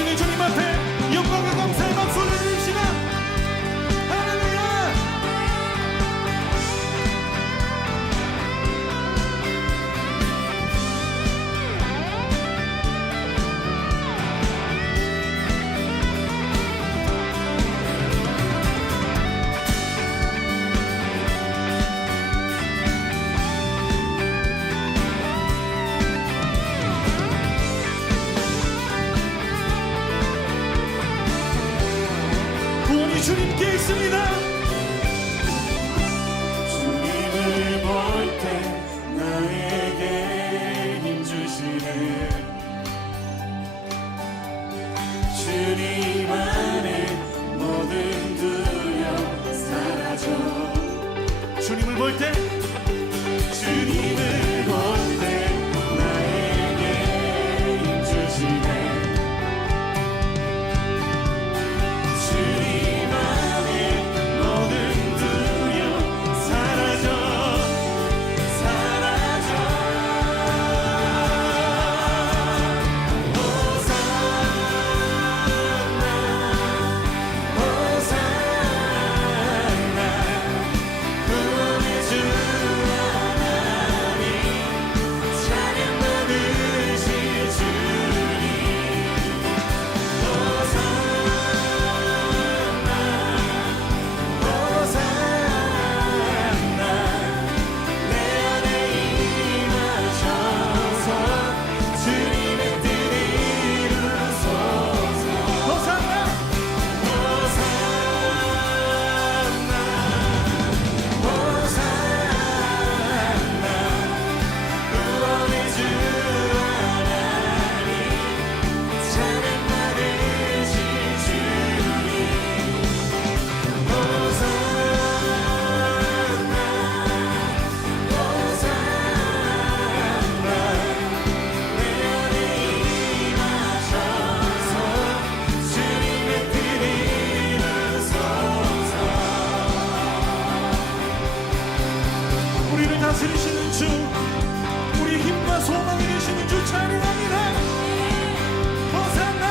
살아계시는 주님 앞에 영광과 감사의 박수 올려드립시다. 할렐루야. 구원이 주님께 있습니다. 주님을 볼 때 나에게 힘 주시네. 주님 안에 모든 두려움 사라져. 주님을 볼 때 주님을 볼 때 나에게 힘 주시네. 주님 안에 모든 두려움 사라져. 구원의 주 하나님 찬양 받으실 주님. 내 안에 임하셔서 주님의 뜻 이루소서. 호산나. 구원의 주 하나님 찬양 받으실 주님. 내 안에 임하셔서 주님의 뜻 이루소서. 우리를 다스리시는 주, 우리 힘과 소망이 되시는 주 찬양합니다. 호산나.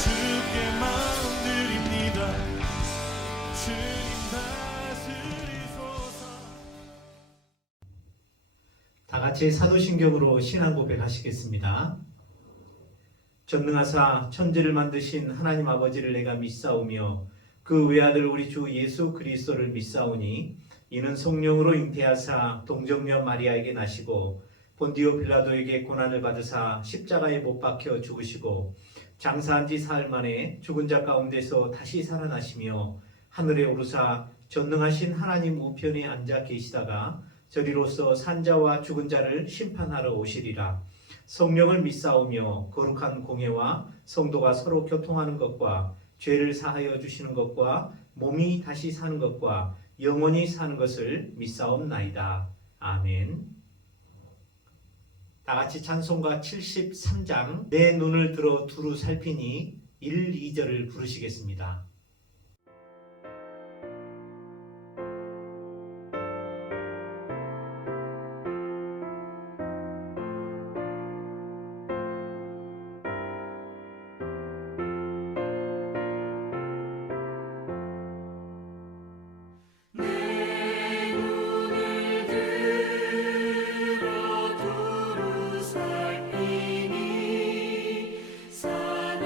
주께 마음 드립니다. 주님 다스리소서. 다 같이 사도신경으로 신앙 고백하시겠습니다. 전능하사 천지를 만드신 하나님 아버지를 내가 믿사오며 그 외아들 우리 주 예수 그리스도를 믿사오니 이는 성령으로 잉태하사 동정녀 마리아에게 나시고 본디오 빌라도에게 고난을 받으사 십자가에 못 박혀 죽으시고 장사한 지 사흘 만에 죽은 자 가운데서 다시 살아나시며 하늘에 오르사 전능하신 하나님 우편에 앉아 계시다가 저리로서 산자와 죽은 자를 심판하러 오시리라. 성령을 믿사오며 거룩한 공예와 성도가 서로 교통하는 것과 죄를 사하여 주시는 것과 몸이 다시 사는 것과 영원히 사는 것을 믿사옵나이다. 아멘. 다 같이 찬송가 73장 내 눈을 들어 두루 살피니 1, 2절을 부르시겠습니다. 내 눈을 들어 두루 살피니 산악이라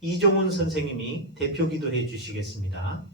이종훈 선생님이 대표 기도해 주시겠습니다.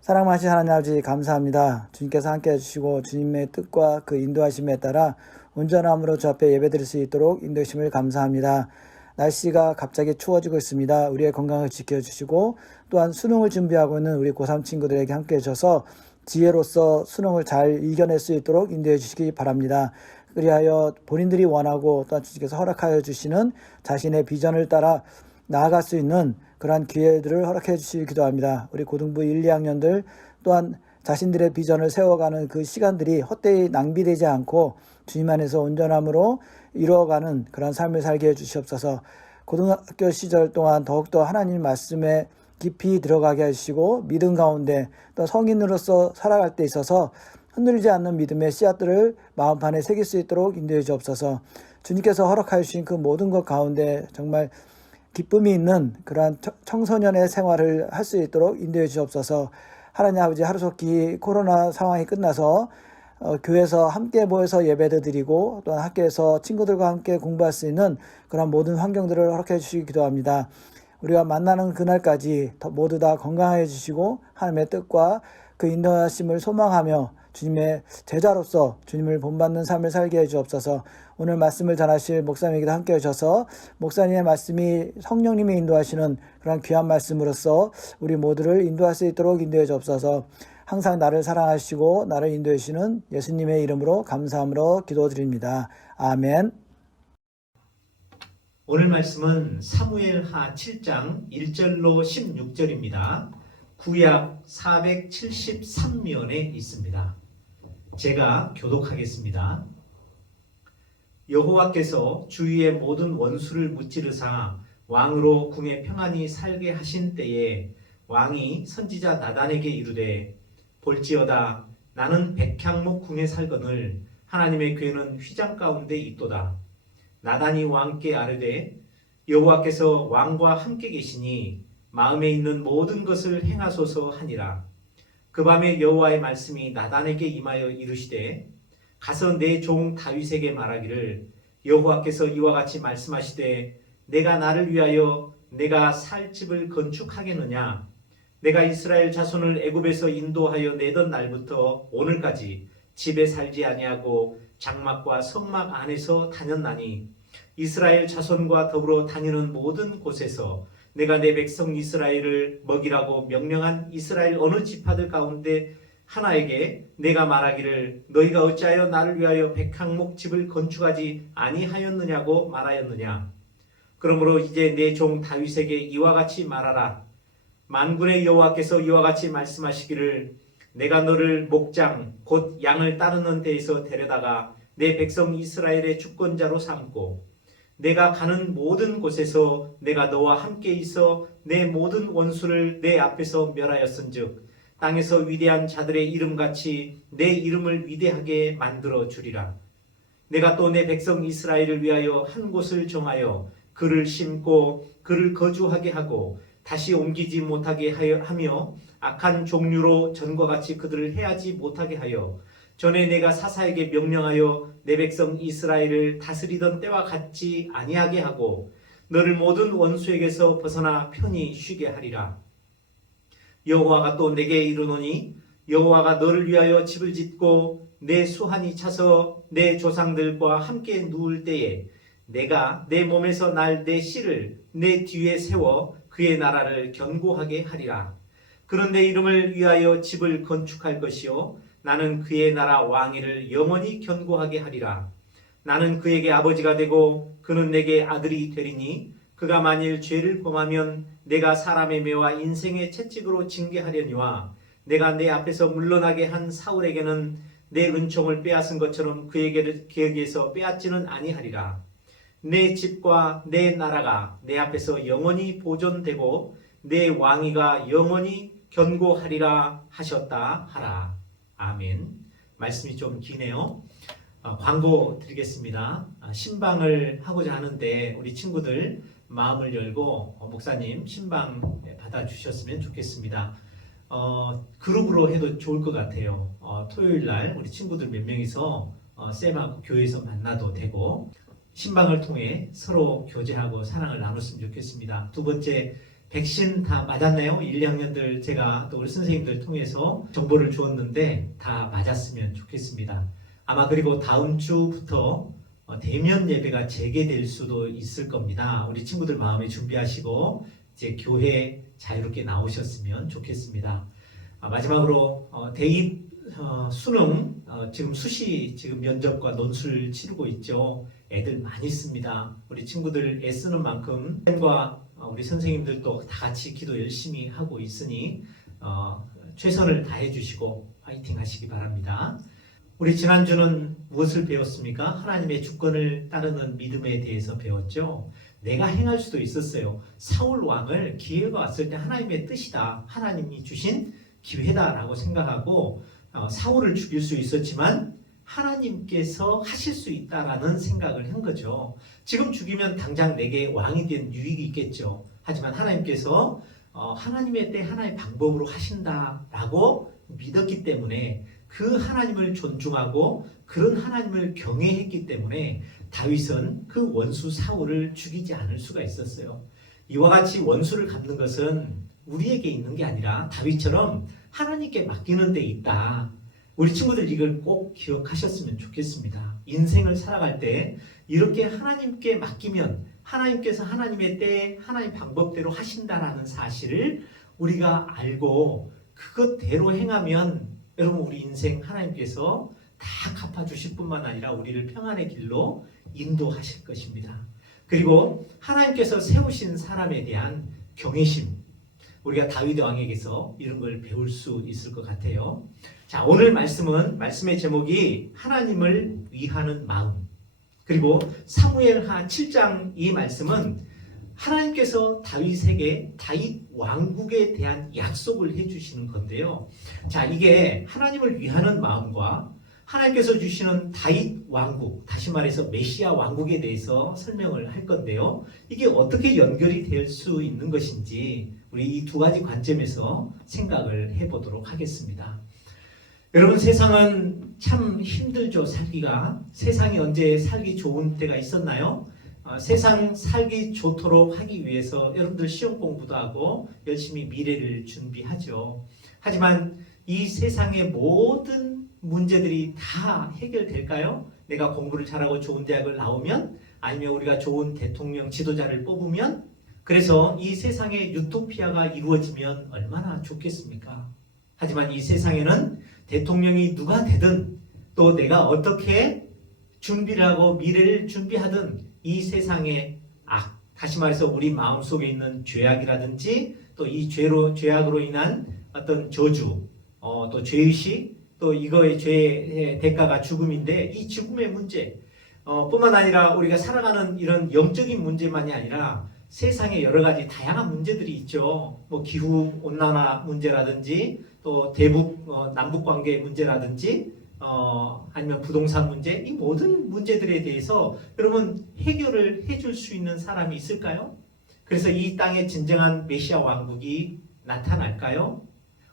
사랑하신 하나님 아버지 감사합니다. 주님께서 함께 해주시고 주님의 뜻과 그 인도하심에 따라 온전함으로 주 앞에 예배드릴 수 있도록 인도해 주심을 감사합니다. 날씨가 갑자기 추워지고 있습니다. 우리의 건강을 지켜주시고 또한 수능을 준비하고 있는 우리 고3 친구들에게 함께 해주셔서 지혜로서 수능을 잘 이겨낼 수 있도록 인도해 주시기 바랍니다. 그리하여 본인들이 원하고 또한 주님께서 허락하여 주시는 자신의 비전을 따라 나아갈 수 있는 그러한 기회들을 허락해 주시기 기도합니다. 우리 고등부 1, 2학년들 또한 자신들의 비전을 세워가는 그 시간들이 헛되이 낭비되지 않고 주님 안에서 온전함으로 이루어가는 그런 삶을 살게 해주시옵소서. 고등학교 시절 동안 더욱더 하나님 말씀에 깊이 들어가게 하시고 믿음 가운데 또 성인으로서 살아갈 때 있어서 흔들리지 않는 믿음의 씨앗들을 마음판에 새길 수 있도록 인도해 주옵소서. 주님께서 허락하여 주신 그 모든 것 가운데 정말 기쁨이 있는 그러한 청소년의 생활을 할 수 있도록 인도해 주옵소서. 하나님 아버지 하루속히 코로나 상황이 끝나서 교회에서 함께 모여서 예배도 드리고 또한 학교에서 친구들과 함께 공부할 수 있는 그런 모든 환경들을 허락해 주시기 기도합니다. 우리가 만나는 그날까지 모두 다 건강해 주시고 하나님의 뜻과 그 인도하심을 소망하며 주님의 제자로서 주님을 본받는 삶을 살게 해 주옵소서. 오늘 말씀을 전하실 목사님에게도 함께 해주셔서 목사님의 말씀이 성령님이 인도하시는 그런 귀한 말씀으로서 우리 모두를 인도할 수 있도록 인도해 주옵소서. 항상 나를 사랑하시고 나를 인도해 주시는 예수님의 이름으로 감사함으로 기도드립니다. 아멘. 오늘 말씀은 사무엘하 7장 1절로 16절입니다. 구약 473면에 있습니다. 제가 교독하겠습니다. 여호와께서 주위의 모든 원수를 무찌르사 왕으로 궁에 평안히 살게 하신 때에 왕이 선지자 나단에게 이르되 볼지어다 나는 백향목 궁에 살거늘 하나님의 궤는 휘장 가운데 있도다. 나단이 왕께 아뢰되 여호와께서 왕과 함께 계시니 마음에 있는 모든 것을 행하소서 하니라. 그 밤에 여호와의 말씀이 나단에게 임하여 이르시되 가서 내 종 다윗에게 말하기를 여호와께서 이와 같이 말씀하시되 내가 나를 위하여 내가 살 집을 건축하겠느냐. 내가 이스라엘 자손을 애굽에서 인도하여 내던 날부터 오늘까지 집에 살지 아니하고 장막과 성막 안에서 다녔나니 이스라엘 자손과 더불어 다니는 모든 곳에서 내가 내 백성 이스라엘을 먹이라고 명령한 이스라엘 어느 지파들 가운데 하나에게 내가 말하기를 너희가 어찌하여 나를 위하여 백향목 집을 건축하지 아니하였느냐고 말하였느냐. 그러므로 이제 내 종 다윗에게 이와 같이 말하라. 만군의 여호와께서 이와 같이 말씀하시기를 내가 너를 목장 곧 양을 따르는 데에서 데려다가 내 백성 이스라엘의 주권자로 삼고 내가 가는 모든 곳에서 내가 너와 함께 있어 내 모든 원수를 내 앞에서 멸하였은즉 땅에서 위대한 자들의 이름같이 내 이름을 위대하게 만들어 주리라. 내가 또 내 백성 이스라엘을 위하여 한 곳을 정하여 그를 심고 그를 거주하게 하고 다시 옮기지 못하게 하며 악한 종류로 전과 같이 그들을 해하지 못하게 하여 전에 내가 사사에게 명령하여 내 백성 이스라엘을 다스리던 때와 같지 아니하게 하고 너를 모든 원수에게서 벗어나 편히 쉬게 하리라. 여호와가 또 내게 이르노니 여호와가 너를 위하여 집을 짓고 내 수한이 차서 내 조상들과 함께 누울 때에 내가 내 몸에서 날 내 씨를 내 뒤에 세워 그의 나라를 견고하게 하리라. 그런 내 이름을 위하여 집을 건축할 것이요 나는 그의 나라 왕위를 영원히 견고하게 하리라. 나는 그에게 아버지가 되고 그는 내게 아들이 되리니 그가 만일 죄를 범하면 내가 사람의 매와 인생의 채찍으로 징계하려니와 내가 내 앞에서 물러나게 한 사울에게는 내 은총을 빼앗은 것처럼 그에게서 빼앗지는 아니하리라. 내 집과 내 나라가 내 앞에서 영원히 보존되고 내 왕위가 영원히 견고하리라 하셨다 하라. 아멘. 말씀이 좀 기네요. 광고 드리겠습니다. 신방을 하고자 하는데 우리 친구들 마음을 열고 목사님 신방 받아주셨으면 좋겠습니다. 그룹으로 해도 좋을 것 같아요. 토요일 날 우리 친구들 몇 명이서 쌤하고 교회에서 만나도 되고 신방을 통해 서로 교제하고 사랑을 나눴으면 좋겠습니다. 두 번째, 백신 다 맞았나요? 1, 2학년들 제가 또 우리 선생님들 통해서 정보를 주었는데 다 맞았으면 좋겠습니다. 아마 그리고 다음 주부터 대면 예배가 재개될 수도 있을 겁니다. 우리 친구들 마음에 준비하시고 이제 교회 자유롭게 나오셨으면 좋겠습니다. 마지막으로 대입 수능 지금 수시 지금 면접과 논술 치르고 있죠. 애들 많이 씁니다. 우리 친구들 애쓰는 만큼 과 우리 선생님들도 다 같이 기도 열심히 하고 있으니 최선을 다해 주시고 화이팅 하시기 바랍니다. 우리 지난주는 무엇을 배웠습니까? 하나님의 주권을 따르는 믿음에 대해서 배웠죠. 내가 행할 수도 있었어요. 사울 왕을 기회가 왔을 때 하나님의 뜻이다. 하나님이 주신 기회다라고 생각하고 사울을 죽일 수 있었지만 하나님께서 하실 수 있다라는 생각을 한 거죠. 지금 죽이면 당장 내게 왕이 된 유익이 있겠죠. 하지만 하나님께서 하나님의 때 하나의 방법으로 하신다라고 믿었기 때문에 그 하나님을 존중하고 그런 하나님을 경외했기 때문에 다윗은 그 원수 사울을 죽이지 않을 수가 있었어요. 이와 같이 원수를 갚는 것은 우리에게 있는 게 아니라 다윗처럼 하나님께 맡기는 데 있다. 우리 친구들 이걸 꼭 기억하셨으면 좋겠습니다. 인생을 살아갈 때 이렇게 하나님께 맡기면 하나님께서 하나님의 때에 하나님 방법대로 하신다라는 사실을 우리가 알고 그것대로 행하면 여러분 우리 인생 하나님께서 다 갚아주실 뿐만 아니라 우리를 평안의 길로 인도하실 것입니다. 그리고 하나님께서 세우신 사람에 대한 경외심, 우리가 다윗 왕에게서 이런 걸 배울 수 있을 것 같아요. 자, 오늘 말씀의 제목이 하나님을 위하는 마음. 그리고 사무엘하 7장 이 말씀은 하나님께서 다윗에게 다윗 왕국에 대한 약속을 해주시는 건데요. 자, 이게 하나님을 위하는 마음과 하나님께서 주시는 다윗 왕국, 다시 말해서 메시아 왕국에 대해서 설명을 할 건데요. 이게 어떻게 연결이 될 수 있는 것인지 우리 이 두 가지 관점에서 생각을 해보도록 하겠습니다. 여러분 세상은 참 힘들죠. 살기가. 세상이 언제 살기 좋은 때가 있었나요? 세상 살기 좋도록 하기 위해서 여러분들 시험 공부도 하고 열심히 미래를 준비하죠. 하지만 이 세상의 모든 문제들이 다 해결될까요? 내가 공부를 잘하고 좋은 대학을 나오면, 아니면 우리가 좋은 대통령 지도자를 뽑으면, 그래서 이 세상의 유토피아가 이루어지면 얼마나 좋겠습니까? 하지만 이 세상에는 대통령이 누가 되든 또 내가 어떻게 준비를 하고 미래를 준비하든 이 세상의 악, 다시 말해서 우리 마음속에 있는 죄악이라든지 또 이 죄악으로 인한 어떤 저주, 또 죄의식, 또 이거의 죄의 대가가 죽음인데 이 죽음의 문제 뿐만 아니라 우리가 살아가는 이런 영적인 문제만이 아니라 세상에 여러 가지 다양한 문제들이 있죠. 뭐 기후 온난화 문제라든지 또 대북 남북 관계 문제라든지 아니면 부동산 문제, 이 모든 문제들에 대해서 여러분 해결을 해줄 수 있는 사람이 있을까요? 그래서 이 땅에 진정한 메시아 왕국이 나타날까요?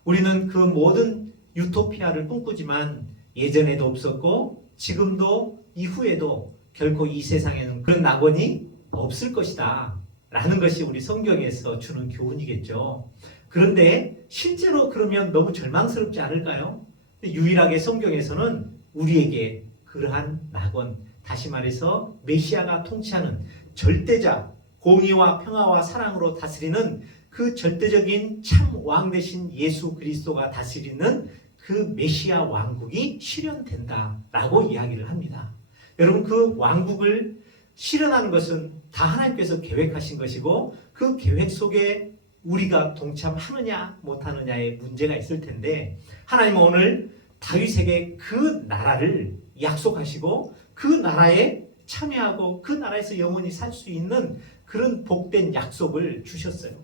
우리는 그 모든 유토피아를 꿈꾸지만 예전에도 없었고 지금도 이후에도 결코 이 세상에는 그런 낙원이 없을 것이다 라는 것이 우리 성경에서 주는 교훈이겠죠. 그런데 실제로 그러면 너무 절망스럽지 않을까요? 유일하게 성경에서는 우리에게 그러한 낙원, 다시 말해서 메시아가 통치하는 절대자, 공의와 평화와 사랑으로 다스리는 그 절대적인 참 왕 되신 예수 그리스도가 다스리는 그 메시아 왕국이 실현된다라고 이야기를 합니다. 여러분 그 왕국을 실현하는 것은 다 하나님께서 계획하신 것이고 그 계획 속에 우리가 동참하느냐 못하느냐의 문제가 있을 텐데 하나님은 오늘 다윗에게 그 나라를 약속하시고 그 나라에 참여하고 그 나라에서 영원히 살 수 있는 그런 복된 약속을 주셨어요.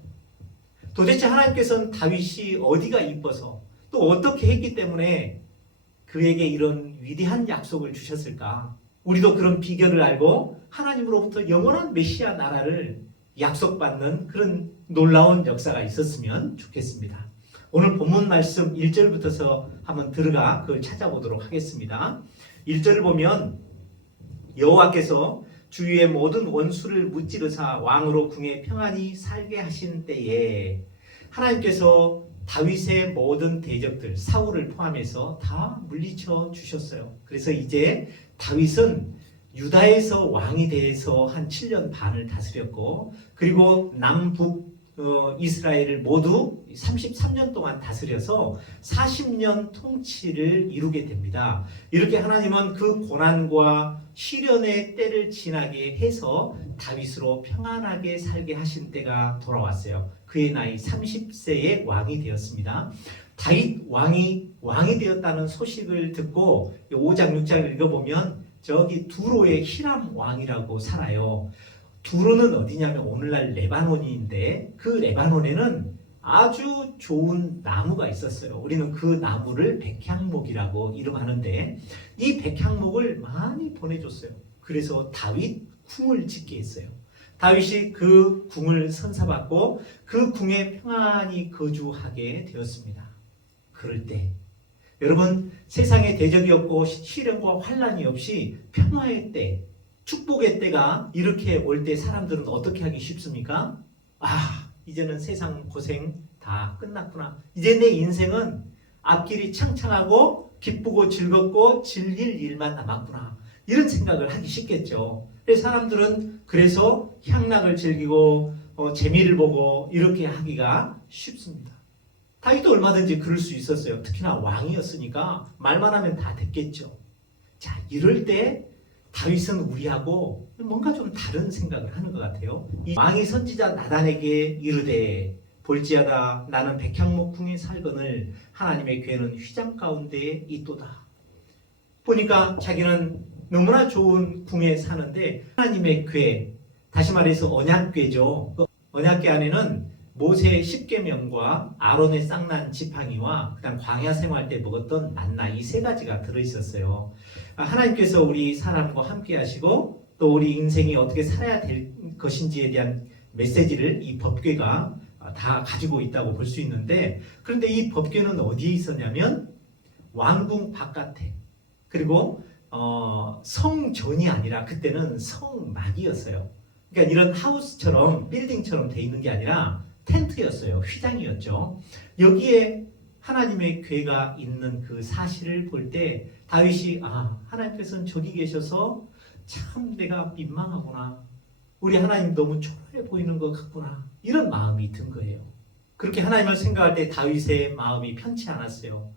도대체 하나님께서는 다윗이 어디가 이뻐서 또 어떻게 했기 때문에 그에게 이런 위대한 약속을 주셨을까? 우리도 그런 비결을 알고 하나님으로부터 영원한 메시아 나라를 약속받는 그런 놀라운 역사가 있었으면 좋겠습니다. 오늘 본문 말씀 1절부터서 한번 들어가 그걸 찾아보도록 하겠습니다. 1절을 보면 여호와께서 주위의 모든 원수를 무찌르사 왕으로 궁에 평안히 살게 하신 때에 하나님께서 다윗의 모든 대적들, 사울을 포함해서 다 물리쳐 주셨어요. 그래서 이제 다윗은 유다에서 왕이 돼서 한 7년 반을 다스렸고, 그리고 남북 이스라엘을 모두 33년 동안 다스려서 40년 통치를 이루게 됩니다. 이렇게 하나님은 그 고난과 시련의 때를 지나게 해서 다윗으로 평안하게 살게 하신 때가 돌아왔어요. 그의 나이 30세에 왕이 되었습니다. 다윗 왕이 되었다는 소식을 듣고 5장 6장을 읽어보면 저기 두로의 히람 왕이라고 살아요. 두로는 어디냐면 오늘날 레바논인데, 그 레바논에는 아주 좋은 나무가 있었어요. 우리는 그 나무를 백향목이라고 이름하는데, 이 백향목을 많이 보내줬어요. 그래서 다윗 궁을 짓게 했어요. 다윗이 그 궁을 선사받고 그 궁에 평안히 거주하게 되었습니다. 그럴 때 여러분, 세상에 대적이 없고 시련과 환란이 없이 평화의 때, 축복의 때가 이렇게 올 때 사람들은 어떻게 하기 쉽습니까? 이제는 세상 고생 다 끝났구나. 이제 내 인생은 앞길이 창창하고 기쁘고 즐겁고 즐길 일만 남았구나. 이런 생각을 하기 쉽겠죠. 사람들은 그래서 향락을 즐기고 재미를 보고 이렇게 하기가 쉽습니다. 다윗도 얼마든지 그럴 수 있었어요. 특히나 왕이었으니까 말만 하면 다 됐겠죠. 자, 이럴 때 다윗은 우리하고 뭔가 좀 다른 생각을 하는 것 같아요. 이 왕이 선지자 나단에게 이르되 볼지어다 나는 백향목 궁에 살거늘 하나님의 궤는 휘장 가운데에 있도다. 보니까 자기는 너무나 좋은 궁에 사는데 하나님의 궤, 다시 말해서 언약궤죠. 그 언약궤 안에는 모세의 10계명과 아론의 쌍난 지팡이와 그다음 광야 생활 때 먹었던 만나, 이 세 가지가 들어있었어요. 하나님께서 우리 사람과 함께 하시고 또 우리 인생이 어떻게 살아야 될 것인지에 대한 메시지를 이 법궤가 다 가지고 있다고 볼 수 있는데, 그런데 이 법궤는 어디에 있었냐면 왕궁 바깥에, 그리고 성전이 아니라 그때는 성막이었어요. 그러니까 이런 하우스처럼 빌딩처럼 돼 있는 게 아니라 텐트였어요. 휘장이었죠. 여기에 하나님의 궤가 있는 그 사실을 볼 때 다윗이 하나님께서는 저기 계셔서 참 내가 민망하구나. 우리 하나님 너무 초라해 보이는 것 같구나. 이런 마음이 든 거예요. 그렇게 하나님을 생각할 때 다윗의 마음이 편치 않았어요.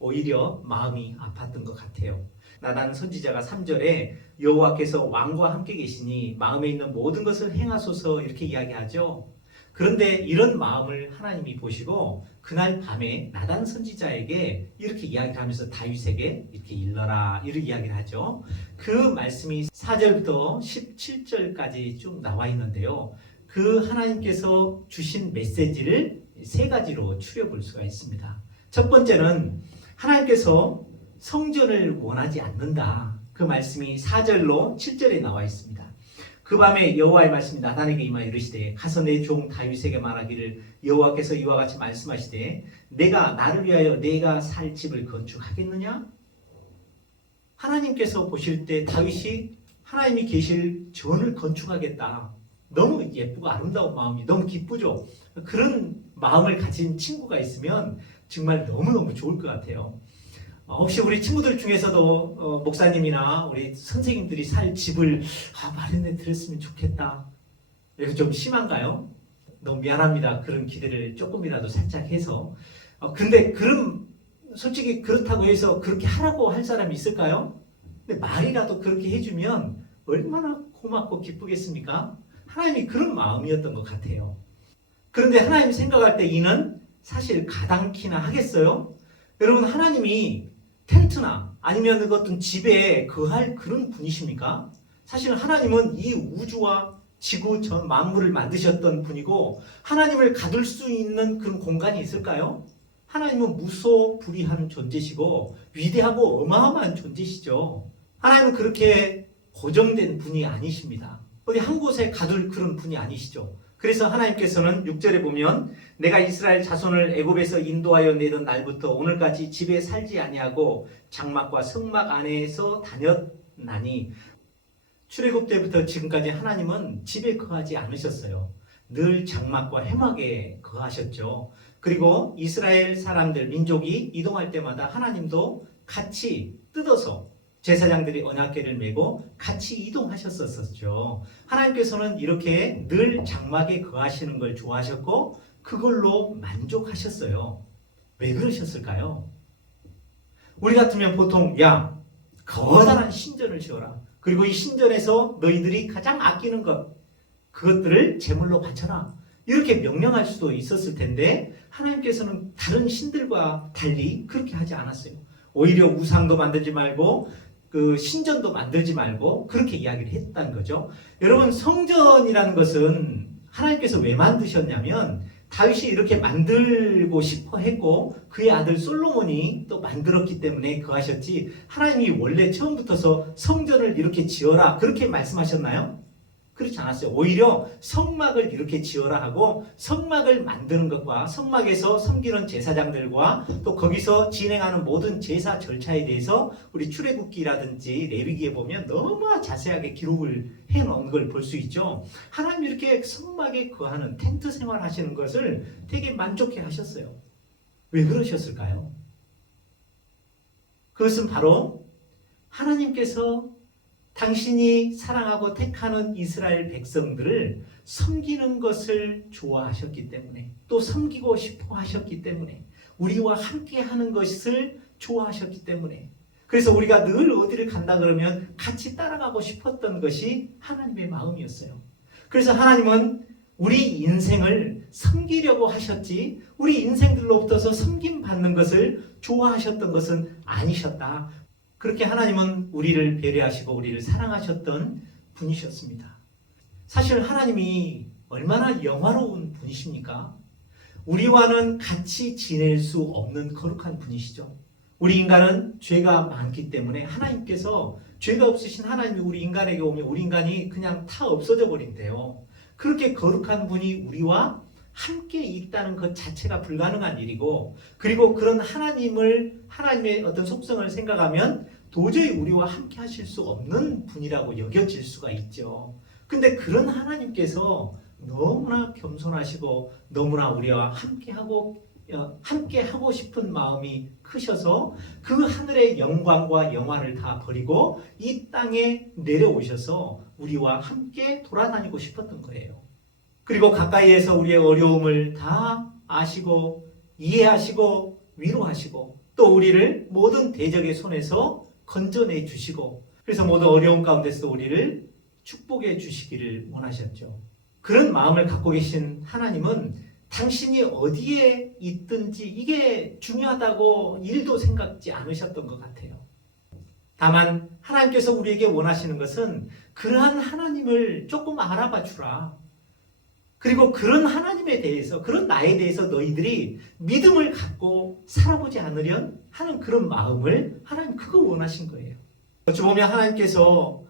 오히려 마음이 아팠던 것 같아요. 나단 선지자가 3절에 여호와께서 왕과 함께 계시니 마음에 있는 모든 것을 행하소서 이렇게 이야기하죠. 그런데 이런 마음을 하나님이 보시고 그날 밤에 나단 선지자에게 이렇게 이야기를 하면서 다윗에게 이렇게 일러라 이렇게 이야기를 하죠. 그 말씀이 4절부터 17절까지 쭉 나와 있는데요. 그 하나님께서 주신 메시지를 세 가지로 추려볼 수가 있습니다. 첫 번째는 하나님께서 성전을 원하지 않는다. 그 말씀이 4절로 7절에 나와 있습니다. 그 밤에 여호와의 말씀이 나단에게 임하여 이르시되 가서 내 종 다윗에게 말하기를 여호와께서 이와 같이 말씀하시되 내가 나를 위하여 내가 살 집을 건축하겠느냐? 하나님께서 보실 때 다윗이 하나님이 계실 전을 건축하겠다. 너무 예쁘고 아름다운 마음이 너무 기쁘죠. 그런 마음을 가진 친구가 있으면 정말 너무너무 좋을 것 같아요. 혹시 우리 친구들 중에서도 목사님이나 우리 선생님들이 살 집을 마련해 드렸으면 좋겠다. 이거 좀 심한가요? 너무 미안합니다. 그런 기대를 조금이라도 살짝 해서. 근데 솔직히 그렇다고 해서 그렇게 하라고 할 사람이 있을까요? 근데 말이라도 그렇게 해주면 얼마나 고맙고 기쁘겠습니까? 하나님이 그런 마음이었던 것 같아요. 그런데 하나님 생각할 때 이는 사실 가당키나 하겠어요? 여러분, 하나님이 텐트나 아니면 어떤 집에 거할 그런 분이십니까? 사실 하나님은 이 우주와 지구 전 만물을 만드셨던 분이고 하나님을 가둘 수 있는 그런 공간이 있을까요? 하나님은 무소불위한 존재시고 위대하고 어마어마한 존재시죠. 하나님은 그렇게 고정된 분이 아니십니다. 어디 한 곳에 가둘 그런 분이 아니시죠. 그래서 하나님께서는 6절에 보면 내가 이스라엘 자손을 애굽에서 인도하여 내던 날부터 오늘까지 집에 살지 아니하고 장막과 성막 안에서 다녔나니 출애굽 때부터 지금까지 하나님은 집에 거하지 않으셨어요. 늘 장막과 해막에 거하셨죠. 그리고 이스라엘 사람들, 민족이 이동할 때마다 하나님도 같이 뜯어서 제사장들이 언약궤를 메고 같이 이동하셨었죠. 하나님께서는 이렇게 늘 장막에 거하시는 걸 좋아하셨고 그걸로 만족하셨어요. 왜 그러셨을까요? 우리 같으면 보통 야, 거대한 신전을 지어라. 그리고 이 신전에서 너희들이 가장 아끼는 것, 그것들을 제물로 바쳐라. 이렇게 명령할 수도 있었을 텐데 하나님께서는 다른 신들과 달리 그렇게 하지 않았어요. 오히려 우상도 만들지 말고 그 신전도 만들지 말고 그렇게 이야기를 했다는 거죠. 여러분, 성전이라는 것은 하나님께서 왜 만드셨냐면 다윗이 이렇게 만들고 싶어 했고 그의 아들 솔로몬이 또 만들었기 때문에 그하셨지, 하나님이 원래 처음부터서 성전을 이렇게 지어라 그렇게 말씀하셨나요? 그렇지 않았어요. 오히려 성막을 이렇게 지어라 하고 성막을 만드는 것과 성막에서 섬기는 제사장들과 또 거기서 진행하는 모든 제사 절차에 대해서 우리 출애굽기라든지 레위기에 보면 너무 자세하게 기록을 해놓은 걸 볼 수 있죠. 하나님 이렇게 성막에 거하는 텐트 생활 하시는 것을 되게 만족해 하셨어요. 왜 그러셨을까요? 그것은 바로 하나님께서 당신이 사랑하고 택하는 이스라엘 백성들을 섬기는 것을 좋아하셨기 때문에, 또 섬기고 싶어 하셨기 때문에, 우리와 함께 하는 것을 좋아하셨기 때문에, 그래서 우리가 늘 어디를 간다 그러면 같이 따라가고 싶었던 것이 하나님의 마음이었어요. 그래서 하나님은 우리 인생을 섬기려고 하셨지 우리 인생들로부터서 섬김받는 것을 좋아하셨던 것은 아니셨다. 그렇게 하나님은 우리를 배려하시고 우리를 사랑하셨던 분이셨습니다. 사실 하나님이 얼마나 영화로운 분이십니까? 우리와는 같이 지낼 수 없는 거룩한 분이시죠. 우리 인간은 죄가 많기 때문에 하나님께서 죄가 없으신 하나님이 우리 인간에게 오면 우리 인간이 그냥 다 없어져 버린대요. 그렇게 거룩한 분이 우리와 함께 있다는 것 자체가 불가능한 일이고, 그리고 그런 하나님의 어떤 속성을 생각하면 도저히 우리와 함께 하실 수 없는 분이라고 여겨질 수가 있죠. 근데 그런 하나님께서 너무나 겸손하시고 너무나 우리와 함께 하고 싶은 마음이 크셔서 그 하늘의 영광과 영화를 다 버리고 이 땅에 내려오셔서 우리와 함께 돌아다니고 싶었던 거예요. 그리고 가까이에서 우리의 어려움을 다 아시고 이해하시고 위로하시고 또 우리를 모든 대적의 손에서 건져내 주시고, 그래서 모든 어려움 가운데서 우리를 축복해 주시기를 원하셨죠. 그런 마음을 갖고 계신 하나님은 당신이 어디에 있든지 이게 중요하다고 일도 생각지 않으셨던 것 같아요. 다만 하나님께서 우리에게 원하시는 것은 그러한 하나님을 조금 알아봐 주라. 그리고 그런 하나님에 대해서, 그런 나에 대해서 너희들이 믿음을 갖고 살아보지 않으련 하는 그런 마음을 하나님 그거 원하신 거예요. 어찌 보면 하나님께서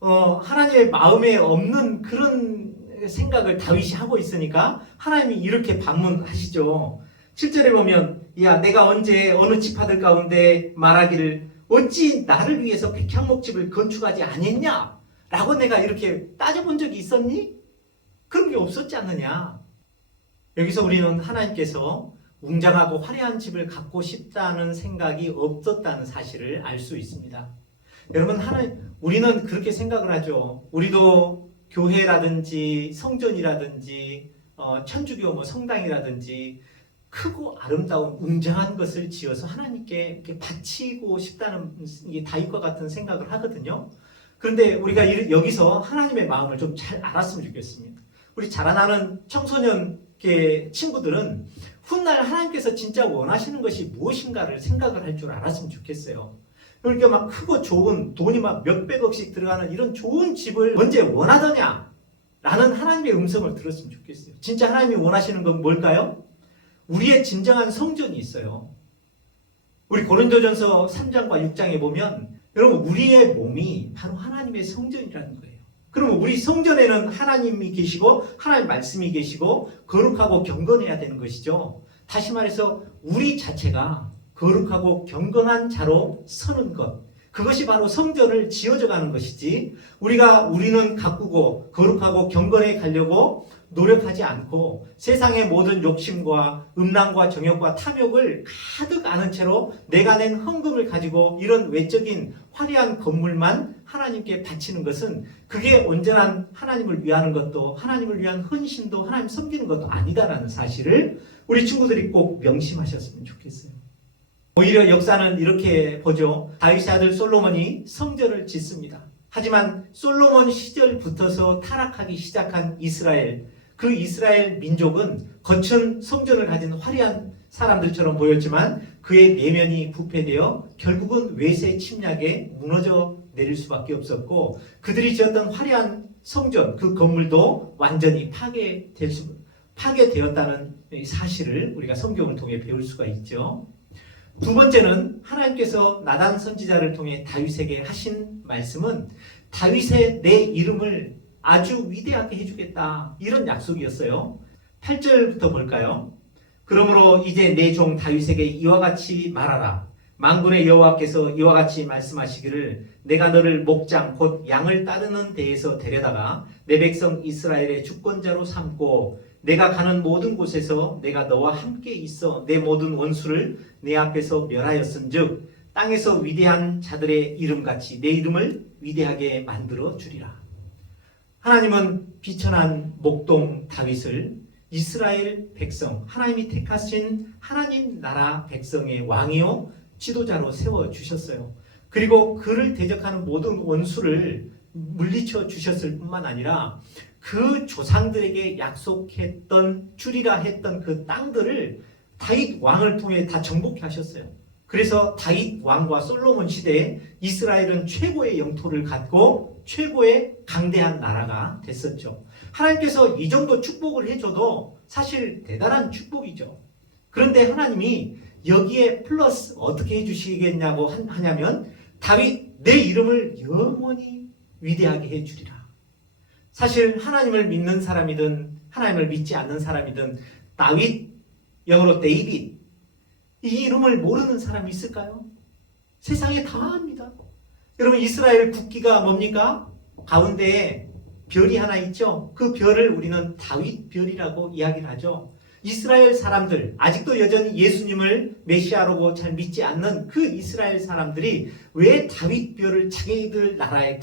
하나님의 마음에 없는 그런 생각을 다윗이 하고 있으니까 하나님이 이렇게 방문하시죠. 7절에 보면 야, 내가 언제 어느 지파들 가운데 말하기를 어찌 나를 위해서 백향목집을 건축하지 아니했냐? 라고 내가 이렇게 따져본 적이 있었니? 그런 게 없었지 않느냐. 여기서 우리는 하나님께서 웅장하고 화려한 집을 갖고 싶다는 생각이 없었다는 사실을 알 수 있습니다. 여러분, 우리는 그렇게 생각을 하죠. 우리도 교회라든지 성전이라든지 천주교 성당이라든지 크고 아름다운 웅장한 것을 지어서 하나님께 이렇게 바치고 싶다는 이 다윗과 같은 생각을 하거든요. 그런데 우리가 여기서 하나님의 마음을 좀 잘 알았으면 좋겠습니다. 우리 자라나는 청소년 친구들은 훗날 하나님께서 진짜 원하시는 것이 무엇인가를 생각을 할 줄 알았으면 좋겠어요. 그러니까 막 크고 좋은, 돈이 막 몇백억씩 들어가는 이런 좋은 집을 언제 원하더냐? 라는 하나님의 음성을 들었으면 좋겠어요. 진짜 하나님이 원하시는 건 뭘까요? 우리의 진정한 성전이 있어요. 우리 고린도전서 3장과 6장에 보면 여러분, 우리의 몸이 바로 하나님의 성전이라는 거예요. 그러면 우리 성전에는 하나님이 계시고 하나님 말씀이 계시고 거룩하고 경건해야 되는 것이죠. 다시 말해서 우리 자체가 거룩하고 경건한 자로 서는 것, 그것이 바로 성전을 지어져가는 것이지 우리는 가꾸고 거룩하고 경건해 가려고 노력하지 않고 세상의 모든 욕심과 음란과 정욕과 탐욕을 가득 아는 채로 내가 낸 헌금을 가지고 이런 외적인 화려한 건물만 하나님께 바치는 것은 그게 온전한 하나님을 위하는 것도 하나님을 위한 헌신도 하나님 섬기는 것도 아니다라는 사실을 우리 친구들이 꼭 명심하셨으면 좋겠어요. 오히려 역사는 이렇게 보죠. 다윗의 아들 솔로몬이 성전을 짓습니다. 하지만 솔로몬 시절부터서 타락하기 시작한 이스라엘, 그 이스라엘 민족은 거친 성전을 가진 화려한 사람들처럼 보였지만 그의 내면이 부패되어 결국은 외세 침략에 무너져 내릴 수밖에 없었고 그들이 지었던 화려한 성전, 그 건물도 완전히 파괴되었다는 사실을 우리가 성경을 통해 배울 수가 있죠. 두 번째는 하나님께서 나단 선지자를 통해 다윗에게 하신 말씀은 다윗의 내 이름을 아주 위대하게 해주겠다, 이런 약속이었어요. 8절부터 볼까요? 그러므로 이제 내 종 다윗에게 이와 같이 말하라. 만군의 여호와께서 이와 같이 말씀하시기를 내가 너를 목장 곧 양을 따르는 데에서 데려다가 내 백성 이스라엘의 주권자로 삼고 내가 가는 모든 곳에서 내가 너와 함께 있어 내 모든 원수를 내 앞에서 멸하였은즉 땅에서 위대한 자들의 이름같이 내 이름을 위대하게 만들어 주리라. 하나님은 비천한 목동 다윗을 이스라엘 백성, 하나님이 택하신 하나님 나라 백성의 왕이요 지도자로 세워주셨어요. 그리고 그를 대적하는 모든 원수를 물리쳐 주셨을 뿐만 아니라 그 조상들에게 약속했던 주리라 했던 그 땅들을 다윗 왕을 통해 다 정복해 하셨어요. 그래서 다윗 왕과 솔로몬 시대에 이스라엘은 최고의 영토를 갖고 최고의 강대한 나라가 됐었죠. 하나님께서 이 정도 축복을 해줘도 사실 대단한 축복이죠. 그런데 하나님이 여기에 플러스 어떻게 해주시겠냐고 하냐면 다윗 내 이름을 영원히 위대하게 해주리라. 사실 하나님을 믿는 사람이든 하나님을 믿지 않는 사람이든 다윗, 영어로 데이빗, 이 이름을 모르는 사람이 있을까요? 세상에 다 압니다. 여러분 이스라엘 국기가 뭡니까? 가운데에 별이 하나 있죠. 그 별을 우리는 다윗 별이라고 이야기를 하죠. 이스라엘 사람들, 아직도 여전히 예수님을 메시아로 잘 믿지 않는 그 이스라엘 사람들이 왜 다윗 별을 자기들 나라의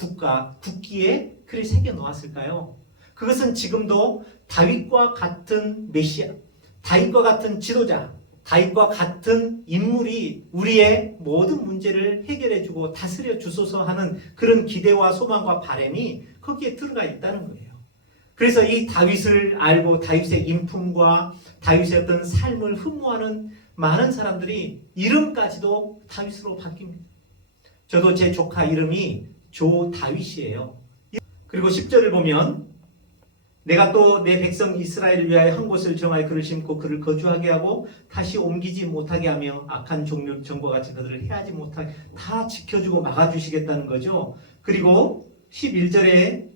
국기에 그를 새겨 놓았을까요? 그것은 지금도 다윗과 같은 메시아, 다윗과 같은 지도자, 다윗과 같은 인물이 우리의 모든 문제를 해결해주고 다스려 주소서 하는 그런 기대와 소망과 바람이 거기에 들어가 있다는 거예요. 그래서 이 다윗을 알고 다윗의 인품과 다윗의 어떤 삶을 흠모하는 많은 사람들이 이름까지도 다윗으로 바뀝니다. 저도 제 조카 이름이 조다윗이에요. 그리고 10절을 보면 내가 또 내 백성 이스라엘을 위하여 한 곳을 정하여 그를 심고 그를 거주하게 하고 다시 옮기지 못하게 하며 악한 종과 같이 그들을 해하지 못하게 다 지켜주고 막아주시겠다는 거죠. 그리고 11절에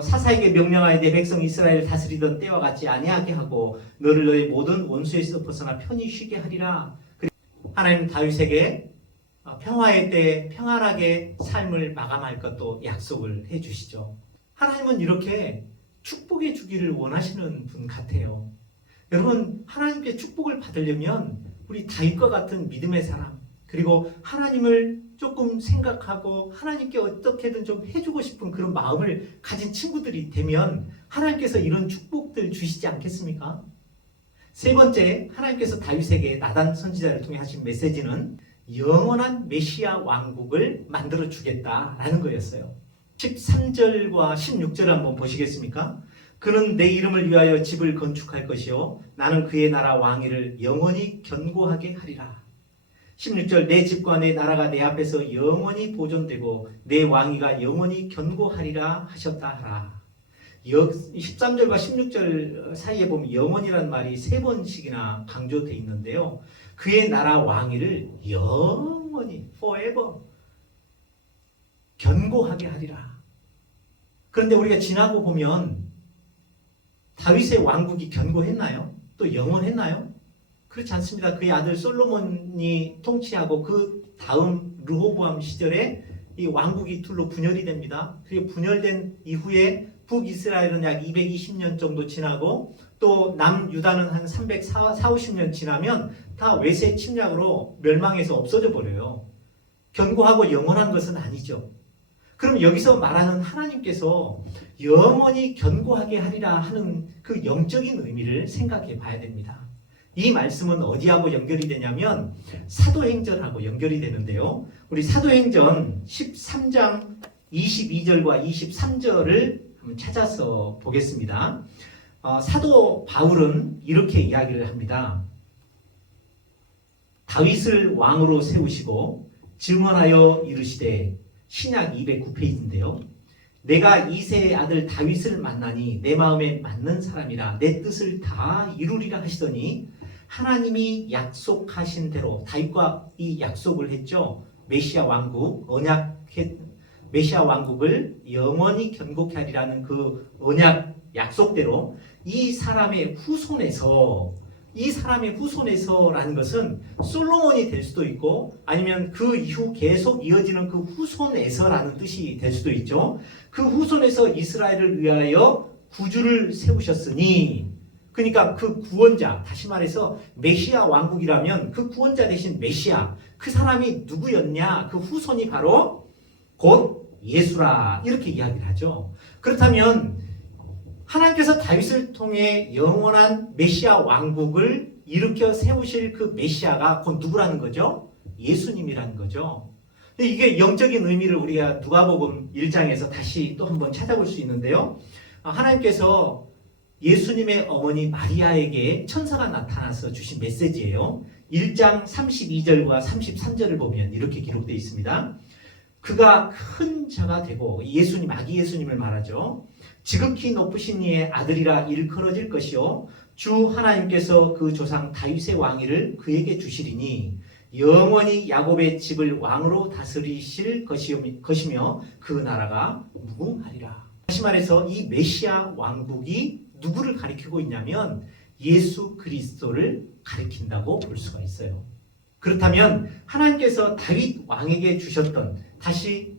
사사에게 명령하여 내 백성 이스라엘을 다스리던 때와 같이 아니하게 하고 너를 너의 모든 원수에서 벗어나 편히 쉬게 하리라. 그리고 하나님 다윗에게 평화의 때 평안하게 삶을 마감할 것도 약속을 해주시죠. 하나님은 이렇게 축복해 주기를 원하시는 분 같아요. 여러분 하나님께 축복을 받으려면 우리 다윗과 같은 믿음의 사람, 그리고 하나님을 조금 생각하고 하나님께 어떻게든 좀 해주고 싶은 그런 마음을 가진 친구들이 되면 하나님께서 이런 축복들 주시지 않겠습니까? 세 번째, 하나님께서 다윗에게 나단 선지자를 통해 하신 메시지는 영원한 메시아 왕국을 만들어 주겠다라는 거였어요. 13절과 16절 한번 보시겠습니까? 그는 내 이름을 위하여 집을 건축할 것이요 나는 그의 나라 왕위를 영원히 견고하게 하리라. 16절 내 집과 내 나라가 내 앞에서 영원히 보존되고 내 왕위가 영원히 견고하리라 하셨다 하라. 13절과 16절 사이에 보면 영원이라는 말이 3번씩이나 강조되어 있는데요. 그의 나라 왕위를 영원히 forever 견고하게 하리라. 그런데 우리가 지나고 보면 다윗의 왕국이 견고했나요? 또 영원했나요? 그렇지 않습니다. 그의 아들 솔로몬이 통치하고 그 다음 르호보암 시절에 이 왕국이 둘로 분열이 됩니다. 그게 분열된 이후에 북이스라엘은 약 220년 정도 지나고 또 남유다는 한 350년 지나면 다 외세 침략으로 멸망해서 없어져 버려요. 견고하고 영원한 것은 아니죠. 그럼 여기서 말하는 하나님께서 영원히 견고하게 하리라 하는 그 영적인 의미를 생각해 봐야 됩니다. 이 말씀은 어디하고 연결이 되냐면 사도행전하고 연결이 되는데요. 우리 사도행전 13장 22절과 23절을 한번 찾아서 보겠습니다. 사도 바울은 이렇게 이야기를 합니다. 다윗을 왕으로 세우시고 증언하여 이르시되, 신약 209페이지인데요. 내가 이새의 아들 다윗을 만나니 내 마음에 맞는 사람이라 내 뜻을 다 이루리라 하시더니, 하나님이 약속하신 대로 다윗과 이 약속을 했죠. 메시아 왕국, 메시아 왕국을 영원히 견고케 하리라는 그 언약 약속대로 이 사람의 후손에서라는 것은 솔로몬이 될 수도 있고 아니면 그 이후 계속 이어지는 그 후손에서라는 뜻이 될 수도 있죠. 그 후손에서 이스라엘을 위하여 구주를 세우셨으니, 그러니까 그 구원자, 다시 말해서 메시아 왕국이라면 그 구원자 대신 메시아, 그 사람이 누구였냐? 그 후손이 바로 곧 예수라, 이렇게 이야기를 하죠. 그렇다면 하나님께서 다윗을 통해 영원한 메시아 왕국을 일으켜 세우실 그 메시아가 곧 누구라는 거죠? 예수님이라는 거죠. 이게 영적인 의미를 우리가 누가복음 1장에서 다시 또 한번 찾아볼 수 있는데요. 하나님께서 예수님의 어머니 마리아에게 천사가 나타나서 주신 메시지예요. 1장 32절과 33절을 보면 이렇게 기록되어 있습니다. 그가 큰 자가 되고, 예수님, 아기 예수님을 말하죠. 지극히 높으신 이의 아들이라 일컬어질 것이요, 주 하나님께서 그 조상 다윗의 왕위를 그에게 주시리니 영원히 야곱의 집을 왕으로 다스리실 것이며 그 나라가 무궁하리라. 다시 말해서 이 메시아 왕국이 누구를 가리키고 있냐면 예수 그리스도를 가리킨다고 볼 수가 있어요. 그렇다면 하나님께서 다윗 왕에게 주셨던, 다시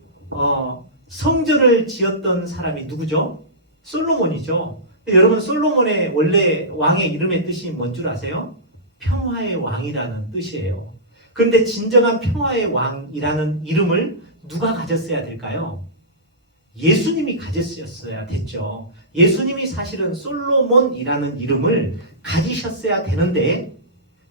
성전을 지었던 사람이 누구죠? 솔로몬이죠. 여러분, 솔로몬의 원래 왕의 이름의 뜻이 뭔 줄 아세요? 평화의 왕이라는 뜻이에요. 그런데 진정한 평화의 왕이라는 이름을 누가 가졌어야 될까요? 예수님이 가졌어야 됐죠. 예수님이 사실은 솔로몬이라는 이름을 가지셨어야 되는데,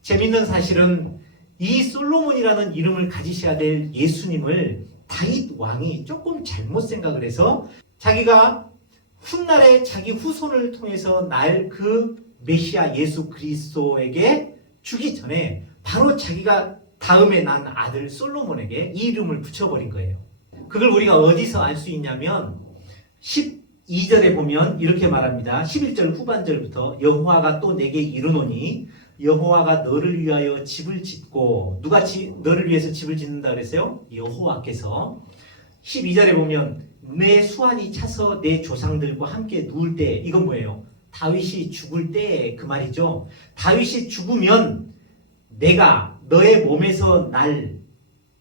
재밌는 사실은 이 솔로몬이라는 이름을 가지셔야 될 예수님을 다윗 왕이 조금 잘못 생각을 해서 자기가 훗날에 자기 후손을 통해서 날 그 메시아 예수 그리스도에게 주기 전에 바로 자기가 다음에 난 아들 솔로몬에게 이 이름을 붙여버린 거예요. 그걸 우리가 어디서 알 수 있냐면 12절에 보면 이렇게 말합니다. 11절 후반절부터 여호와가 또 내게 이르노니 여호와가 너를 위하여 집을 짓고, 누가 너를 위해서 집을 짓는다 그랬어요? 여호와께서. 12절에 보면 내 수완이 차서 내 조상들과 함께 누울 때, 이건 뭐예요? 다윗이 죽을 때 그 말이죠. 다윗이 죽으면 내가 너의 몸에서 날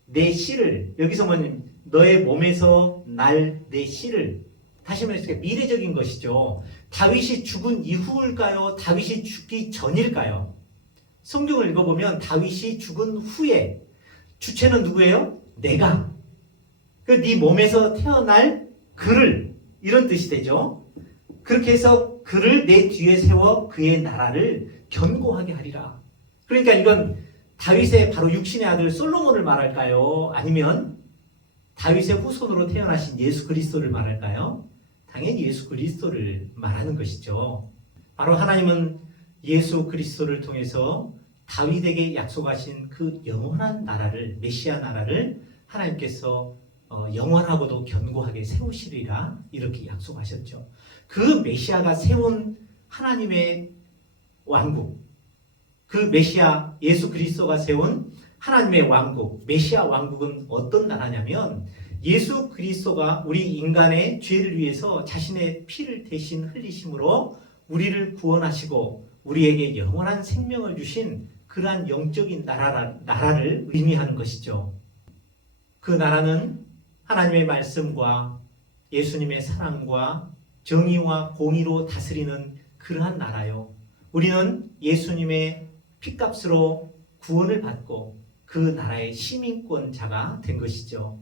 내 씨를, 여기서 뭐냐면 너의 몸에서 날 내 씨를, 다시 말해서 미래적인 것이죠. 다윗이 죽은 이후일까요? 다윗이 죽기 전일까요? 성경을 읽어보면 다윗이 죽은 후에, 주체는 누구예요? 내가. 네 몸에서 태어날 그를, 이런 뜻이 되죠. 그렇게 해서 그를 내 뒤에 세워 그의 나라를 견고하게 하리라. 그러니까 이건 다윗의 바로 육신의 아들 솔로몬을 말할까요? 아니면 다윗의 후손으로 태어나신 예수 그리스도를 말할까요? 당연히 예수 그리스도를 말하는 것이죠. 바로 하나님은 예수 그리스도를 통해서 다윗에게 약속하신 그 영원한 나라를, 메시아 나라를 하나님께서 영원하고도 견고하게 세우시리라, 이렇게 약속하셨죠. 그 메시아가 세운 하나님의 왕국, 그 메시아 예수 그리스도가 세운 하나님의 왕국, 메시아 왕국은 어떤 나라냐면, 예수 그리스도가 우리 인간의 죄를 위해서 자신의 피를 대신 흘리심으로 우리를 구원하시고 우리에게 영원한 생명을 주신 그러한 영적인 나라를 의미하는 것이죠. 그 나라는 하나님의 말씀과 예수님의 사랑과 정의와 공의로 다스리는 그러한 나라요. 우리는 예수님의 핏값으로 구원을 받고 그 나라의 시민권자가 된 것이죠.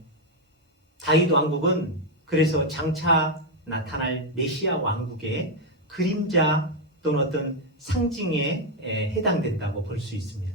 다윗 왕국은 그래서 장차 나타날 메시아 왕국의 그림자 또는 어떤 상징에 해당된다고 볼 수 있습니다.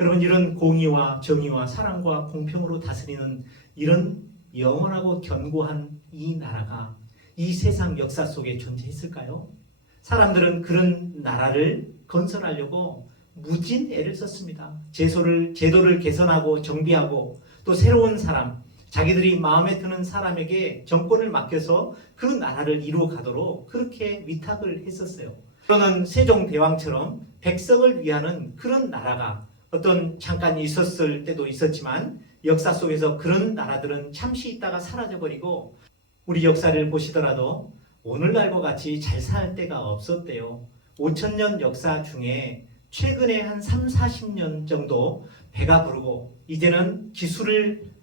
여러분, 이런 공의와 정의와 사랑과 공평으로 다스리는 이런 영원하고 견고한 이 나라가 이 세상 역사 속에 존재했을까요? 사람들은 그런 나라를 건설하려고 무진 애를 썼습니다. 제도를 개선하고 정비하고 또 새로운 사람, 자기들이 마음에 드는 사람에게 정권을 맡겨서 그 나라를 이루어 가도록 그렇게 위탁을 했었어요. 그러는 세종대왕처럼 백성을 위하는 그런 나라가 어떤 잠깐 있었을 때도 있었지만 역사 속에서 그런 나라들은 잠시 있다가 사라져버리고 우리 역사를 보시더라도 오늘날과 같이 잘 살 때가 없었대요. 5천년 역사 중에 최근에 한 3, 40년 정도 배가 부르고 이제는 기술을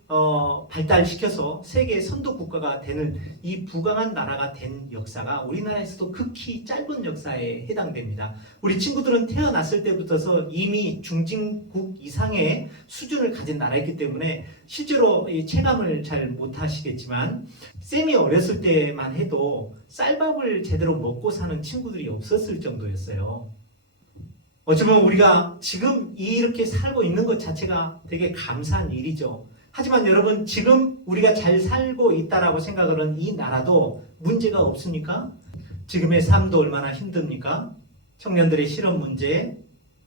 발달시켜서 세계 선도 국가가 되는 이 부강한 나라가 된 역사가 우리나라에서도 극히 짧은 역사에 해당됩니다. 우리 친구들은 태어났을 때부터서 이미 중진국 이상의 수준을 가진 나라였기 때문에 실제로 이 체감을 잘 못하시겠지만 쌤이 어렸을 때만 해도 쌀밥을 제대로 먹고 사는 친구들이 없었을 정도였어요. 어쩌면 우리가 지금 이렇게 살고 있는 것 자체가 되게 감사한 일이죠. 하지만 여러분, 지금 우리가 잘 살고 있다라고 생각하는 이 나라도 문제가 없습니까? 지금의 삶도 얼마나 힘듭니까? 청년들의 실업 문제,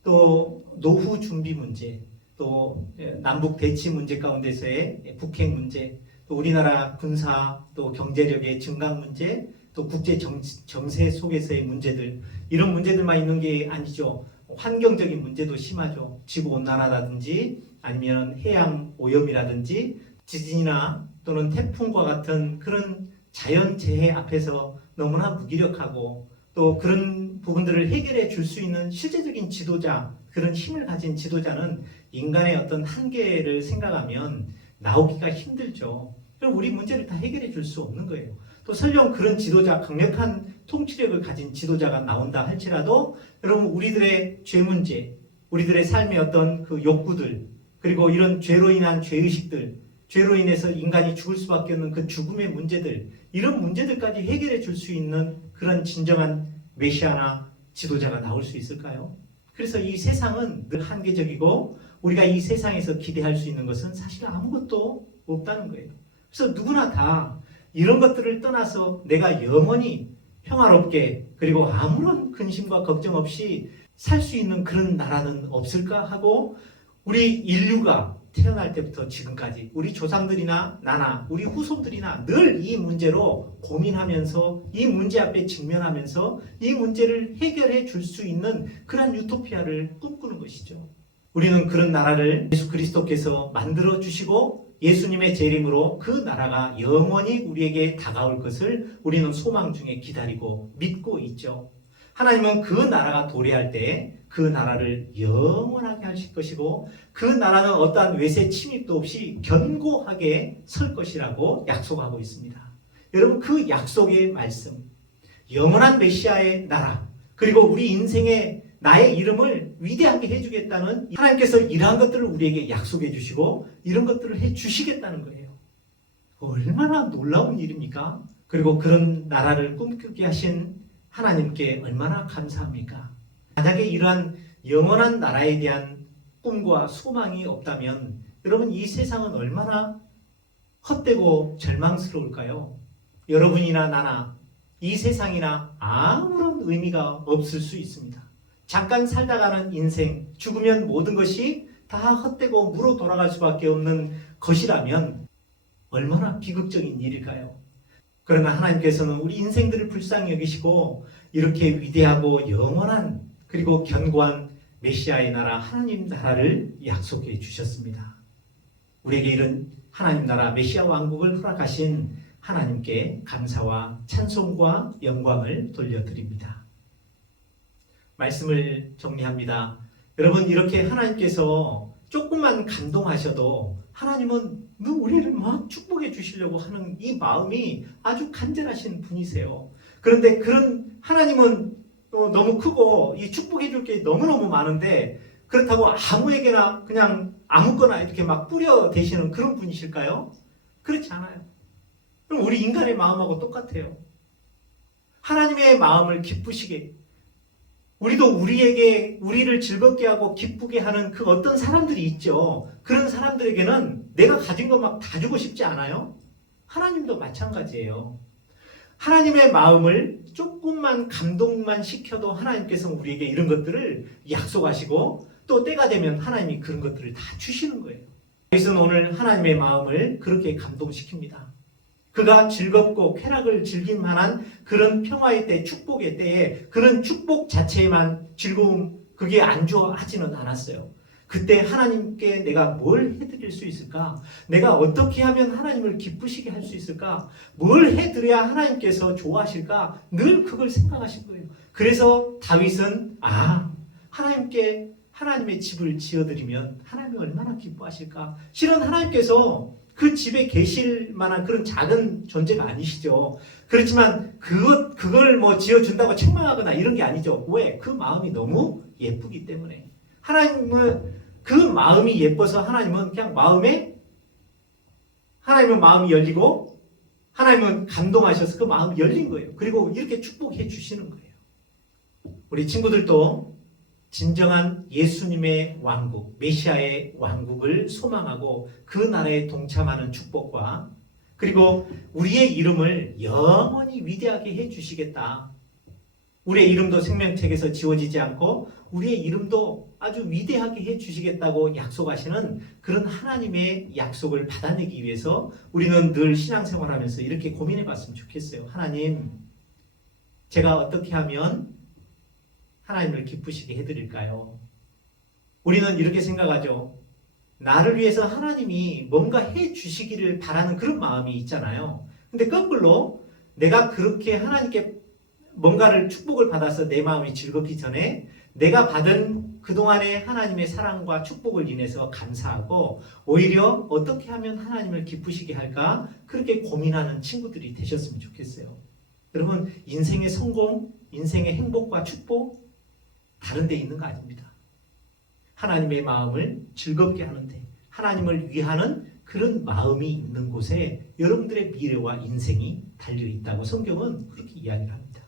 또 노후 준비 문제, 또 남북 대치 문제 가운데서의 북핵 문제, 또 우리나라 군사 또 경제력의 증강 문제, 또 국제 정세 속에서의 문제들, 이런 문제들만 있는 게 아니죠. 환경적인 문제도 심하죠. 지구온난화라든지 아니면 해양 오염이라든지 지진이나 또는 태풍과 같은 그런 자연재해 앞에서 너무나 무기력하고 또 그런 부분들을 해결해 줄 수 있는 실제적인 지도자, 그런 힘을 가진 지도자는 인간의 어떤 한계를 생각하면 나오기가 힘들죠. 그럼 우리 문제를 다 해결해 줄 수 없는 거예요. 또 설령 그런 지도자, 강력한 통치력을 가진 지도자가 나온다 할지라도 여러분, 우리들의 죄 문제, 우리들의 삶의 어떤 그 욕구들, 그리고 이런 죄로 인한 죄의식들, 죄로 인해서 인간이 죽을 수밖에 없는 그 죽음의 문제들, 이런 문제들까지 해결해 줄 수 있는 그런 진정한 메시아나 지도자가 나올 수 있을까요? 그래서 이 세상은 늘 한계적이고 우리가 이 세상에서 기대할 수 있는 것은 사실 아무것도 없다는 거예요. 그래서 누구나 다 이런 것들을 떠나서 내가 영원히 평화롭게 그리고 아무런 근심과 걱정 없이 살 수 있는 그런 나라는 없을까 하고, 우리 인류가 태어날 때부터 지금까지 우리 조상들이나 나나 우리 후손들이나 늘 이 문제로 고민하면서 이 문제 앞에 직면하면서 이 문제를 해결해 줄 수 있는 그런 유토피아를 꿈꾸는 것이죠. 우리는 그런 나라를 예수 그리스도께서 만들어 주시고 예수님의 재림으로 그 나라가 영원히 우리에게 다가올 것을 우리는 소망 중에 기다리고 믿고 있죠. 하나님은 그 나라가 도래할 때 그 나라를 영원하게 하실 것이고 그 나라는 어떠한 외세 침입도 없이 견고하게 설 것이라고 약속하고 있습니다. 여러분, 그 약속의 말씀, 영원한 메시아의 나라, 그리고 우리 인생의 나의 이름을 위대하게 해주겠다는 하나님께서 이러한 것들을 우리에게 약속해 주시고 이런 것들을 해 주시겠다는 거예요. 얼마나 놀라운 일입니까? 그리고 그런 나라를 꿈꾸게 하신 하나님께 얼마나 감사합니까? 만약에 이러한 영원한 나라에 대한 꿈과 소망이 없다면 여러분, 이 세상은 얼마나 헛되고 절망스러울까요? 여러분이나 나나 이 세상이나 아무런 의미가 없을 수 있습니다. 잠깐 살다가는 인생, 죽으면 모든 것이 다 헛되고 무로 돌아갈 수밖에 없는 것이라면 얼마나 비극적인 일일까요? 그러나 하나님께서는 우리 인생들을 불쌍히 여기시고 이렇게 위대하고 영원한 그리고 견고한 메시아의 나라, 하나님 나라를 약속해 주셨습니다. 우리에게 이런 하나님 나라 메시아 왕국을 허락하신 하나님께 감사와 찬송과 영광을 돌려드립니다. 말씀을 정리합니다. 여러분, 이렇게 하나님께서 조금만 감동하셔도 하나님은 너 우리를 막 축복해 주시려고 하는 이 마음이 아주 간절하신 분이세요. 그런데 그런 하나님은 너무 크고 이 축복해 줄 게 너무너무 많은데 그렇다고 아무에게나 그냥 아무거나 이렇게 막 뿌려 대시는 그런 분이실까요? 그렇지 않아요. 그럼 우리 인간의 마음하고 똑같아요. 하나님의 마음을 기쁘시게, 우리도 우리를 즐겁게 하고 기쁘게 하는 그 어떤 사람들이 있죠. 그런 사람들에게는 내가 가진 것 막 다 주고 싶지 않아요? 하나님도 마찬가지예요. 하나님의 마음을 조금만 감동만 시켜도 하나님께서 우리에게 이런 것들을 약속하시고 또 때가 되면 하나님이 그런 것들을 다 주시는 거예요. 다윗은 오늘 하나님의 마음을 그렇게 감동시킵니다. 그가 즐겁고 쾌락을 즐길 만한 그런 평화의 때, 축복의 때에 그런 축복 자체에만 즐거움, 그게 안주하지는 않았어요. 그때 하나님께 내가 뭘 해드릴 수 있을까? 내가 어떻게 하면 하나님을 기쁘시게 할 수 있을까? 뭘 해드려야 하나님께서 좋아하실까? 늘 그걸 생각하신 거예요. 그래서 다윗은 하나님께 하나님의 집을 지어드리면 하나님이 얼마나 기뻐하실까? 실은 하나님께서 그 집에 계실 만한 그런 작은 존재가 아니시죠. 그렇지만 그걸 뭐 지어준다고 책망하거나 이런 게 아니죠. 왜? 그 마음이 너무 예쁘기 때문에. 하나님은 그 마음이 예뻐서 하나님은 그냥 하나님은 마음이 열리고 하나님은 감동하셔서 그 마음이 열린 거예요. 그리고 이렇게 축복해 주시는 거예요. 우리 친구들도 진정한 예수님의 왕국, 메시아의 왕국을 소망하고 그 나라에 동참하는 축복과 그리고 우리의 이름을 영원히 위대하게 해주시겠다. 우리의 이름도 생명책에서 지워지지 않고 우리의 이름도 아주 위대하게 해주시겠다고 약속하시는 그런 하나님의 약속을 받아내기 위해서 우리는 늘 신앙생활하면서 이렇게 고민해 봤으면 좋겠어요. 하나님, 제가 어떻게 하면 하나님을 기쁘시게 해드릴까요? 우리는 이렇게 생각하죠. 나를 위해서 하나님이 뭔가 해주시기를 바라는 그런 마음이 있잖아요. 근데 거꾸로 내가 그렇게 하나님께 뭔가를 축복을 받아서 내 마음이 즐겁기 전에 내가 받은 그동안의 하나님의 사랑과 축복을 인해서 감사하고 오히려 어떻게 하면 하나님을 기쁘시게 할까? 그렇게 고민하는 친구들이 되셨으면 좋겠어요. 여러분, 인생의 성공, 인생의 행복과 축복 다른 데 있는 거 아닙니다. 하나님의 마음을 즐겁게 하는데 하나님을 위하는 그런 마음이 있는 곳에 여러분들의 미래와 인생이 달려있다고 성경은 그렇게 이야기를 합니다.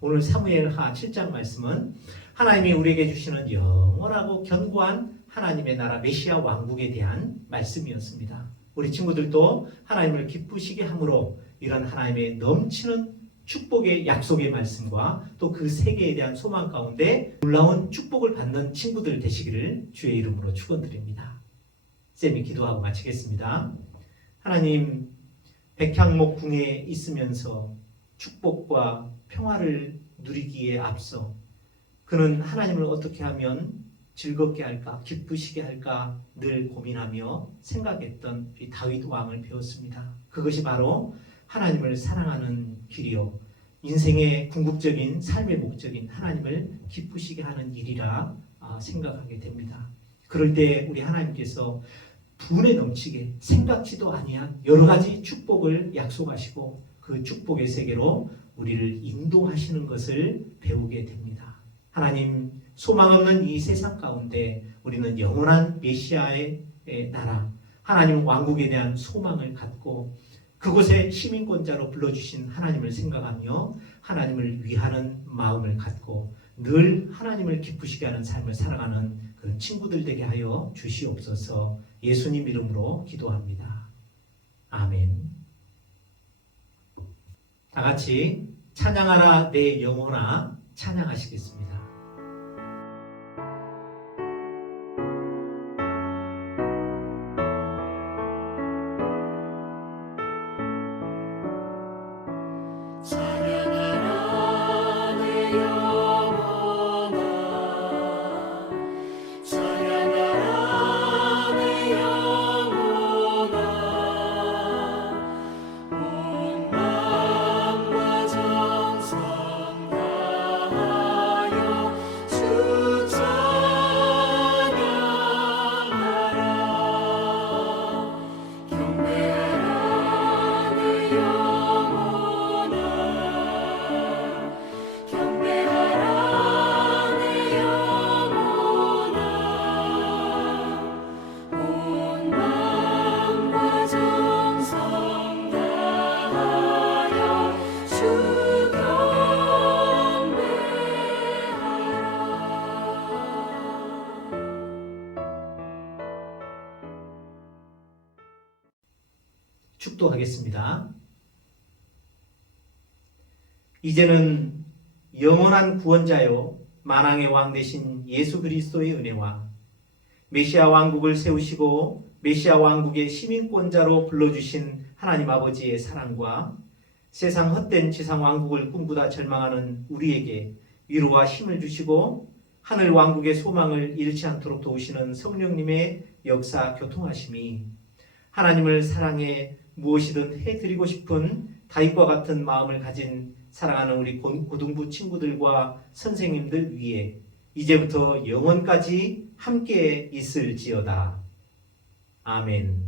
오늘 사무엘하 7장 말씀은 하나님이 우리에게 주시는 영원하고 견고한 하나님의 나라 메시아 왕국에 대한 말씀이었습니다. 우리 친구들도 하나님을 기쁘시게 함으로 이런 하나님의 넘치는 축복의 약속의 말씀과 또 그 세계에 대한 소망 가운데 놀라운 축복을 받는 친구들 되시기를 주의 이름으로 축원드립니다. 쌤이 기도하고 마치겠습니다. 하나님, 백향목궁에 있으면서 축복과 평화를 누리기에 앞서 그는 하나님을 어떻게 하면 즐겁게 할까, 기쁘시게 할까 늘 고민하며 생각했던 우리 다윗 왕을 배웠습니다. 그것이 바로 하나님을 사랑하는 길이요, 인생의 궁극적인 삶의 목적인 하나님을 기쁘시게 하는 일이라 생각하게 됩니다. 그럴 때 우리 하나님께서 분에 넘치게 생각지도 아니한 여러 가지 축복을 약속하시고 그 축복의 세계로 우리를 인도하시는 것을 배우게 됩니다. 하나님, 소망 없는 이 세상 가운데 우리는 영원한 메시아의 나라, 하나님 왕국에 대한 소망을 갖고 그곳에 시민권자로 불러주신 하나님을 생각하며 하나님을 위하는 마음을 갖고 늘 하나님을 기쁘시게 하는 삶을 살아가는 그런 친구들 되게 하여 주시옵소서. 예수님 이름으로 기도합니다. 아멘. 다 같이 찬양하라 내 영혼아 찬양하시겠습니다. 찬양하라 내 영혼아 찬양하라 내 영혼아 온 마음과 정성 다하여 축도하겠습니다. 이제는 영원한 구원자요 만왕의 왕 되신 예수 그리스도의 은혜와 메시아 왕국을 세우시고 메시아 왕국의 시민권자로 불러주신 하나님 아버지의 사랑과 세상 헛된 지상 왕국을 꿈꾸다 절망하는 우리에게 위로와 힘을 주시고 하늘 왕국의 소망을 잃지 않도록 도우시는 성령님의 역사 교통하심이 하나님을 사랑해 무엇이든 해드리고 싶은 다윗과 같은 마음을 가진 사랑하는 우리 고등부 친구들과 선생님들 위에 이제부터 영원까지 함께 있을지어다. 아멘.